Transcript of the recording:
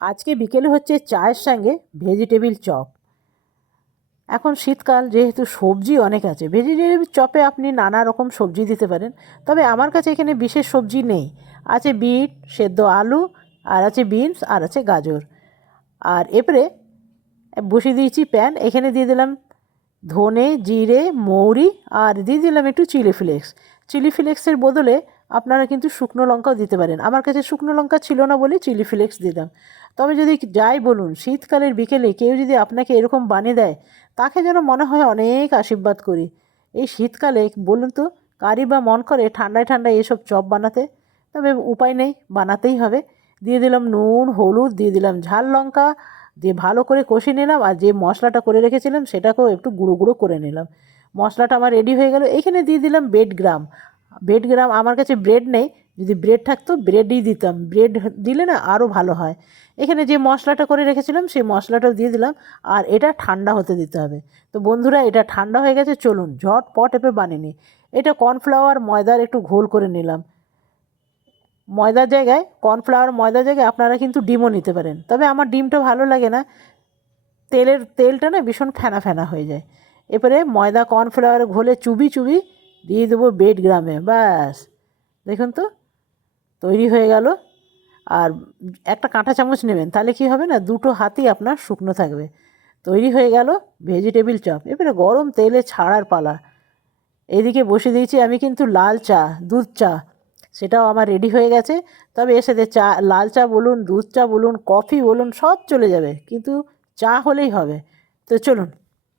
আজকে বিকেলে হচ্ছে চায়ের সঙ্গে ভেজিটেবিল চপ। এখন শীতকাল, যেহেতু সবজি অনেক আছে, ভেজিটেবিল চপে আপনি নানা রকম সবজি দিতে পারেন। তবে আমার কাছে এখানে বিশেষ সবজি নেই। আছে বিট, সেদ্ধ আলু, আর আছে বিনস, আর আছে গাজর। আর এবারে বসিয়ে দিয়েছি প্যান। এখানে দিয়ে দিলাম ধনে, জিরে, মৌরি, আর দিয়ে দিলাম একটু চিলি ফ্লেক্স। চিলি ফ্লেক্সের বদলে আপনারা কিন্তু শুকনো লঙ্কাও দিতে পারেন। আমার কাছে শুকনো লঙ্কা ছিল না বলে চিলি ফ্লেক্স দিলাম। তবে যদি যাই বলুন, শীতকালের বিকেলে কেউ যদি আপনাকে এরকম বানিয়ে দেয়, তাকে যেন মনে হয় অনেক আশীর্বাদ করি। এই শীতকালে বলুন তো, কারই বা মন করে ঠান্ডায় ঠান্ডায় এসব চপ বানাতে? তবে উপায় নেই, বানাতেই হবে। দিয়ে দিলাম নুন, হলুদ, দিয়ে দিলাম ঝাল লঙ্কা, দিয়ে ভালো করে কষিয়ে নিলাম। আর যে মশলাটা করে রেখেছিলাম সেটাকেও একটু গুঁড়ো গুঁড়ো করে নিলাম। মশলাটা আমার রেডি হয়ে গেল। এখানে দিয়ে দিলাম ব্রেড গ্রাম। আমার কাছে ব্রেড নেই, যদি ব্রেড থাকতো ব্রেডই দিতাম। ব্রেড দিলে না আরও ভালো হয়। এখানে যে মশলাটা করে রেখেছিলাম সেই মশলাটাও দিয়ে দিলাম। আর এটা ঠান্ডা হতে দিতে হবে। তো বন্ধুরা, এটা ঠান্ডা হয়ে গেছে, চলুন ঝটপট এপে বানিয়ে নিই। এটা কর্নফ্লাওয়ার ময়দার একটু ঘোল করে নিলাম। ময়দার জায়গায় আপনারা কিন্তু ডিমও নিতে পারেন। তবে আমার ডিমটা ভালো লাগে না, তেলটা না ভীষণ ফেনা ফেনা হয়ে যায়। এরপরে ময়দা কর্নফ্লাওয়ার ঘোলে চুবি চুবি দিয়ে দেবো ব্রেড গ্রামে। ব্যাস, দেখুন তো তৈরি হয়ে গেল। আর একটা কাঁটা চামচ নেবেন, তাহলে কি হবে না, দুটো হাতই আপনার শুকনো থাকবে। তৈরি হয়ে গেল ভেজিটেবিল চপ। এবারে গরম তেলে ছাড়ার পালা। এদিকে বসে দিয়েছি আমি কিন্তু লাল চা, দুধ চা, সেটাও আমার রেডি হয়ে গেছে। তবে এর সাথে চা, লাল চা বলুন, দুধ চা বলুন, কফি বলুন, সব চলে যাবে, কিন্তু চা হলেই হবে। তো চলুন